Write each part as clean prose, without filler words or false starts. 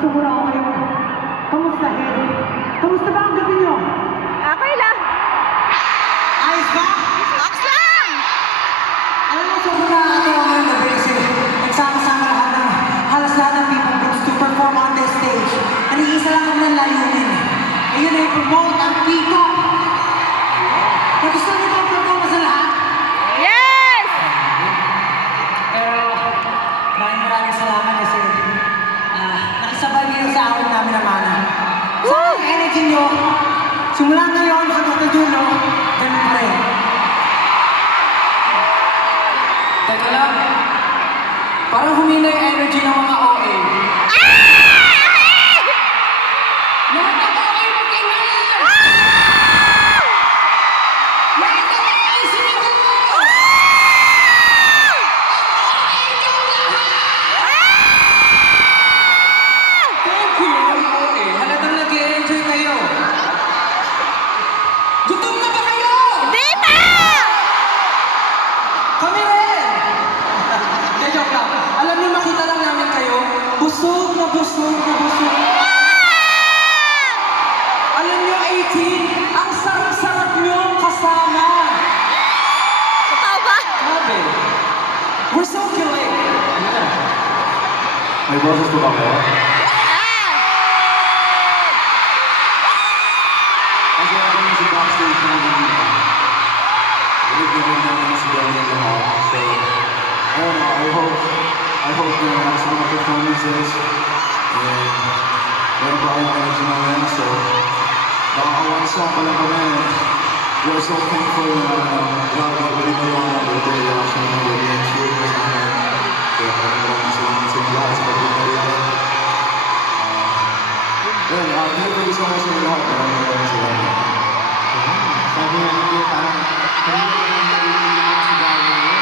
gusto ko na ako kayo. Kamustahin? Kamusta ba ang gabi nyo? Okay lang. Ayos ba? Box lang! Alam mo, sobrang nakakatawa ngayong gabi kasi nagsama-sama halos lahat ng people groups to perform on this stage. Nag-iisa lang kami ng layunin. Ayun ay promote ang P-pop. Nagustuhan niyo ba ang performance sa lahat? Yes! Pero maraming salamat kasi nakisabay kayo sa awit namin na mana. Sa energy nyo, simula ngayon hanggang sa dulo, ganun pa rin. Teka lang. Parang humina yung energy ng mga OA. Lahat ng OA mag-ingat! Lahat ng OA sinigaw mo! Thank you, OA. Halatang nag-i-enjoy kayo. Gutom na ba kayo? Di pa! Kami rin! Kaya joke lang. Alam niyo, makita lang namin kayo. Busog na busog na busog. Alam niyo, 18, ang sarap-sarap niyong kasama. Totoo ba? Grabe. We're so killing. May boses po ba kayo? Kasi ako yung si backstage na nandito. Binigyan namin si Daniel lahat. So, I don't know, I hope na nasa mga performances. And meron pa kayong energy namin. So, baka one song pa lang kami. We are so thankful na grabe ko rin yung mga buti reaction ng audience. Kaya maraming salamat sa inyo lahat sa pag-ibig. Yun, thank you so much sa inyo lahat. Maraming salamat. Sabi nga niyo, parang kanina ko lang narinig yung mga sigawan niyo.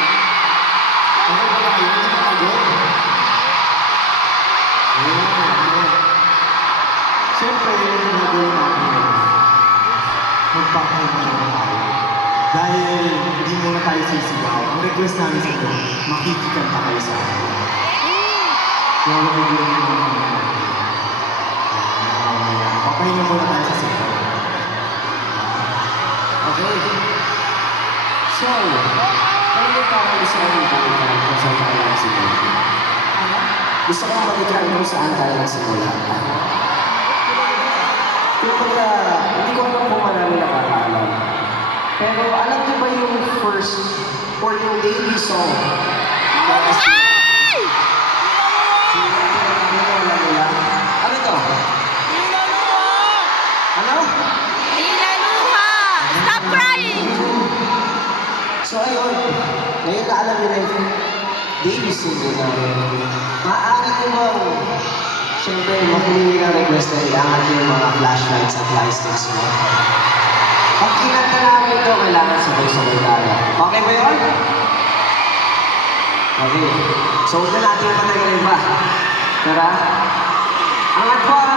Okay ba ba kayo? Hindi ba pagod? Siyempre, yung ginagawa natin yun, magpakahinga na tayo. Dahil hindi muna tayo sisigaw. Ang request namin sa inyo, makikikanta kayo sa akin. Kaya wala ko yung mga papahinga muna tayo sa sigaw. Okay. So, ano yung parang gusto ko balikan kung saan tayo nagsimula? Gusto ko balikan kung saan tayo nagsimula. Kumbaga, hindi ko alam kung marami nakakaalam. Pero alam niyo ba yung first or yung debut song? Ay! Ano to? Ano? Ilaluha! Stop crying! So ayun, ngayon na alam niyo na yung debut single namin. Maaari ko bang, siyempre, makinig ng request na ilangan ko yung mga flashlights at lightsticks mo. Pag kinanta namin ito, kailangan sabay-sabay tayo. Okay ba yun? Okay. So huwag na natin patagalin pa. Tara. Angat po!